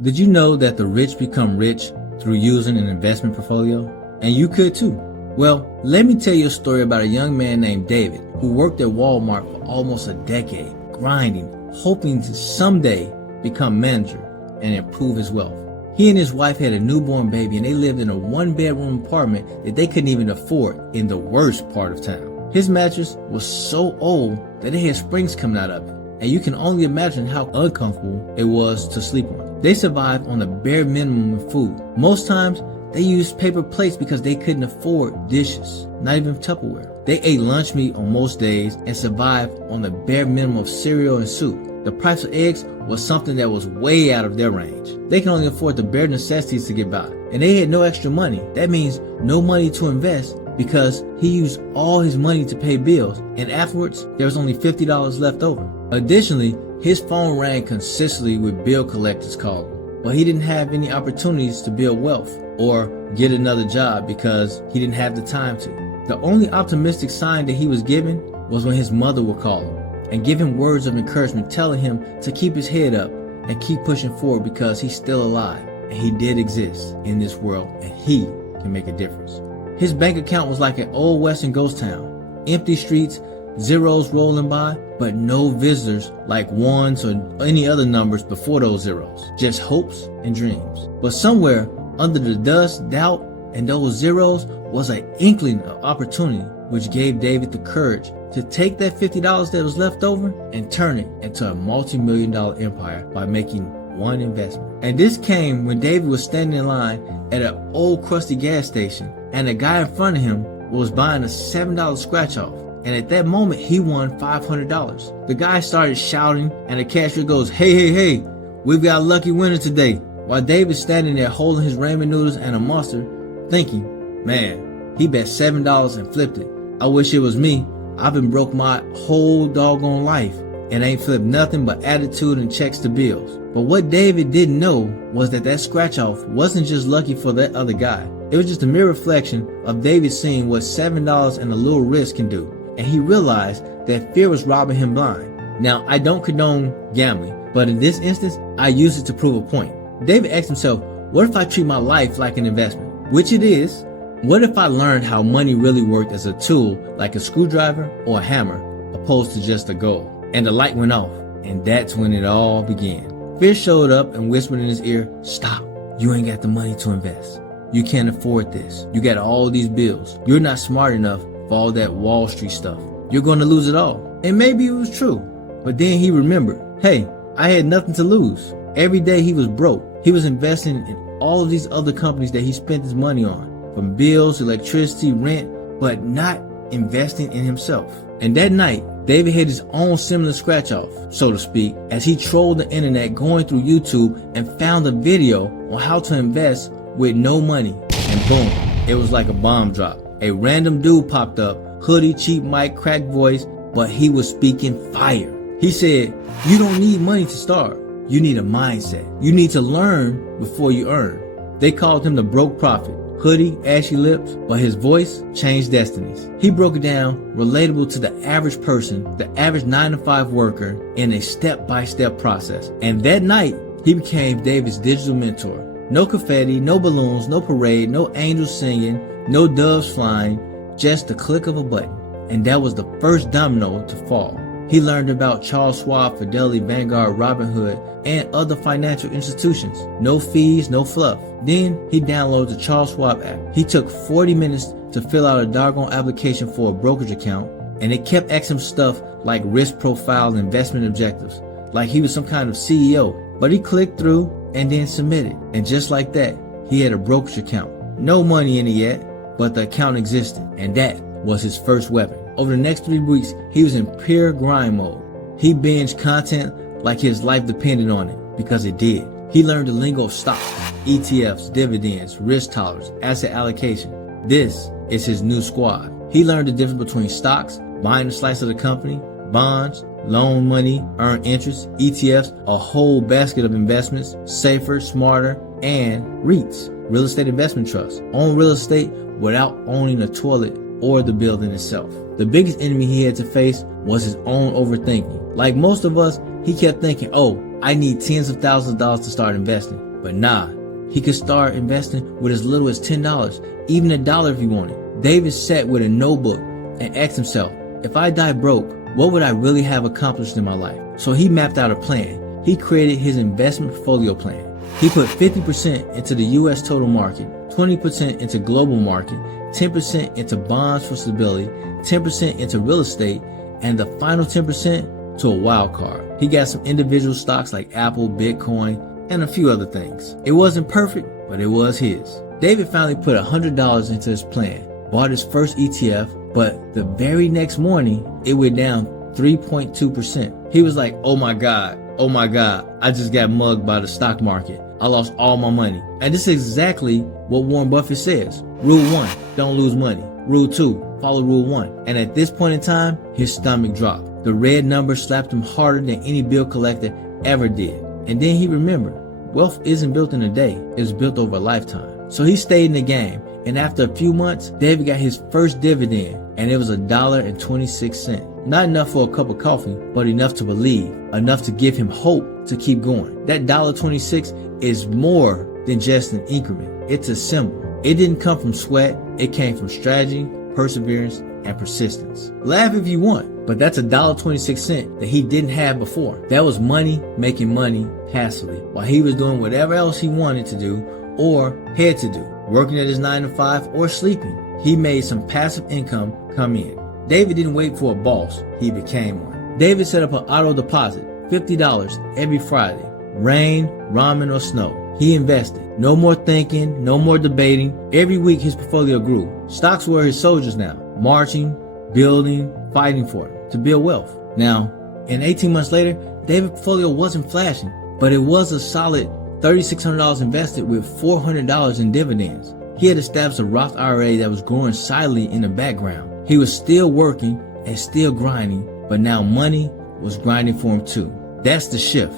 Did you know that the rich become rich through using an investment portfolio? And you could too. Well, let me tell you a story about a young man named David who worked at Walmart for almost a decade, grinding, hoping to someday become manager and improve his wealth. He and his wife had a newborn baby and they lived in a one-bedroom apartment that they couldn't even afford in the worst part of town. His mattress was so old that it had springs coming out of it, and you can only imagine how uncomfortable it was to sleep on. They survived on the bare minimum of food. Most times, they used paper plates because they couldn't afford dishes, not even Tupperware. They ate lunch meat on most days and survived on the bare minimum of cereal and soup. The price of eggs was something that was way out of their range. They can only afford the bare necessities to get by. And they had no extra money. That means no money to invest because he used all his money to pay bills, and afterwards, there was only $50 left over. Additionally, his phone rang consistently with bill collectors calling, but he didn't have any opportunities to build wealth or get another job because he didn't have the time to. The only optimistic sign that he was given was when his mother would call him and give him words of encouragement, telling him to keep his head up and keep pushing forward because he's still alive and he did exist in this world and he can make a difference. His bank account was like an old western ghost town. Empty streets, zeros rolling by, but no visitors like ones or any other numbers before those zeros. Just hopes and dreams. But somewhere under the dust, doubt, and those zeros was an inkling of opportunity, which gave David the courage to take that $50 that was left over and turn it into a multi-million-dollar empire by making one investment. And this came when David was standing in line at an old crusty gas station, and a guy in front of him was buying a $7 scratch off. And at that moment, he won $500. The guy started shouting, and the cashier goes, hey, we've got a lucky winner today. While David's standing there holding his ramen noodles and a mustard, thinking, man, he bet $7 and flipped it. I wish it was me. I've been broke my whole doggone life and ain't flipped nothing but attitude and checks to bills. But what David didn't know was that scratch off wasn't just lucky for that other guy. It was just a mere reflection of David seeing what $7 and a little risk can do. And he realized that fear was robbing him blind. Now, I don't condone gambling, but in this instance, I use it to prove a point. David asked himself, what if I treat my life like an investment? Which it is. What if I learned how money really worked as a tool, like a screwdriver or a hammer, opposed to just a goal? And the light went off, and that's when it all began. Fear showed up and whispered in his ear, stop. You ain't got the money to invest. You can't afford this. You got all these bills. You're not smart enough for all that Wall Street stuff. You're going to lose it all. And maybe it was true. But then he remembered, hey, I had nothing to lose. Every day he was broke. He was investing in all of these other companies that he spent his money on, from bills, electricity, rent, but not investing in himself. And that night, David had his own similar scratch off, so to speak, as he trolled the internet going through YouTube and found a video on how to invest with no money. And boom, it was like a bomb drop. A random dude popped up, hoodie, cheap mic, cracked voice, but he was speaking fire. He said, you don't need money to start. You need a mindset. You need to learn before you earn. They called him the broke prophet. Hoodie, ashy lips, but his voice changed destinies. He broke it down, relatable to the average person, the average 9-to-5 worker, in a step-by-step process. And that night, he became David's digital mentor. No confetti, no balloons, no parade, no angels singing, no doves flying, just the click of a button. And that was the first domino to fall. He learned about Charles Schwab, Fidelity, Vanguard, Robinhood, and other financial institutions. No fees, no fluff. Then he downloaded the Charles Schwab app. He took 40 minutes to fill out a doggone application for a brokerage account, and it kept asking him stuff like risk profile and investment objectives, like he was some kind of CEO. But he clicked through and then submitted. And just like that, he had a brokerage account. No money in it yet, but the account existed, and that was his first weapon. Over the next 3 weeks, he was in pure grind mode. He binged content like his life depended on it, because it did. He learned the lingo of stocks, ETFs, dividends, risk tolerance, asset allocation. This is his new squad. He learned the difference between stocks, buying a slice of the company, bonds, loan money, earned interest, ETFs, a whole basket of investments, safer, smarter, and REITs, real estate investment trusts. Own real estate without owning a toilet or the building itself. The biggest enemy he had to face was his own overthinking. Like most of us, he kept thinking, oh, I need tens of thousands of dollars to start investing. But nah, he could start investing with as little as $10, even $1 if he wanted. David sat with a notebook and asked himself, if I die broke, what would I really have accomplished in my life? So he mapped out a plan. He created his investment portfolio plan. He put 50% into the US total market, 20% into global market, 10% into bonds for stability, 10% into real estate, and the final 10% to a wild card. He got some individual stocks like Apple, Bitcoin, and a few other things. It wasn't perfect, but it was his. David finally put $100 into his plan, bought his first ETF, but the very next morning, it went down 3.2%. He was like, oh my God, I just got mugged by the stock market. I lost all my money. And this is exactly what Warren Buffett says. Rule 1, don't lose money. Rule 2, follow rule 1. And at this point in time, his stomach dropped. The red number slapped him harder than any bill collector ever did. And then he remembered, wealth isn't built in a day, it's built over a lifetime. So he stayed in the game. And after a few months, David got his first dividend, and it was $1.26. Not enough for a cup of coffee, but enough to believe, enough to give him hope to keep going. That $1.26 is more than just an increment. It's a symbol. It didn't come from sweat. It came from strategy, perseverance, and persistence. Laugh if you want, but that's $1.26 that he didn't have before. That was money making money passively while he was doing whatever else he wanted to do or had to do, working at his 9-to-5 or sleeping. He made some passive income come in. David didn't wait for a boss, he became one. David set up an auto deposit, $50 every Friday, rain, ramen, or snow. He invested. No more thinking, no more debating. Every week his portfolio grew. Stocks were his soldiers now, marching, building, fighting for it, to build wealth. Now, and 18 months later, David's portfolio wasn't flashing, but it was a solid $3,600 invested with $400 in dividends. He had established a Roth IRA that was growing silently in the background. He was still working and still grinding, but now money was grinding for him too. That's the shift.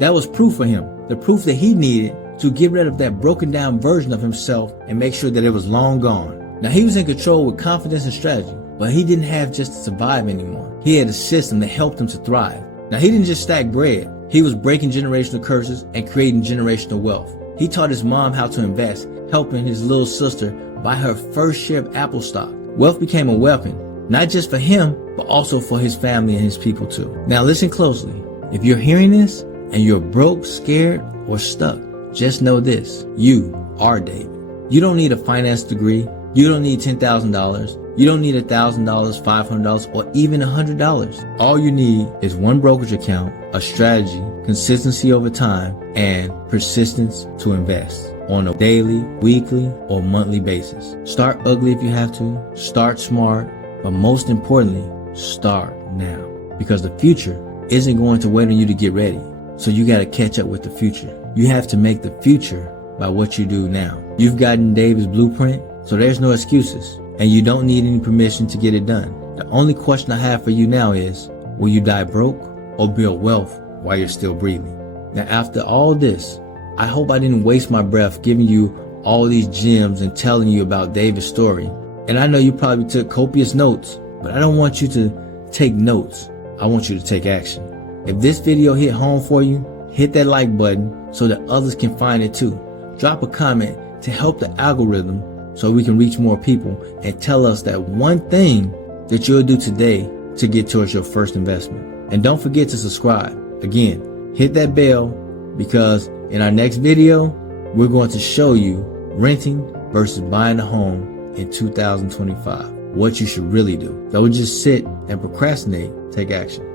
That was proof for him, the proof that he needed to get rid of that broken down version of himself and make sure that it was long gone. Now he was in control with confidence and strategy, but he didn't have just to survive anymore. He had a system that helped him to thrive. Now he didn't just stack bread. He was breaking generational curses and creating generational wealth. He taught his mom how to invest, helping his little sister buy her first share of Apple stock. Wealth became a weapon, not just for him, but also for his family and his people too. Now listen closely. If you're hearing this and you're broke, scared, or stuck, just know this. You are David. You don't need a finance degree. You don't need $10,000. You don't need $1,000, $500, or even $100. All you need is one brokerage account, a strategy, consistency over time, and persistence to invest on a daily, weekly, or monthly basis. Start ugly if you have to. Start smart. But most importantly, start now. Because the future isn't going to wait on you to get ready. So you got to catch up with the future. You have to make the future by what you do now. You've gotten David's blueprint, so there's no excuses. And you don't need any permission to get it done. The only question I have for you now is, will you die broke or build wealth while you're still breathing? Now, after all this, I hope I didn't waste my breath giving you all these gems and telling you about David's story. And I know you probably took copious notes, but I don't want you to take notes. I want you to take action. If this video hit home for you, hit that like button so that others can find it too. Drop a comment to help the algorithm so we can reach more people, and tell us that one thing that you'll do today to get towards your first investment. And don't forget to subscribe. Again, hit that bell, because in our next video, we're going to show you renting versus buying a home in 2025. What you should really do. Don't just sit and procrastinate. Take action.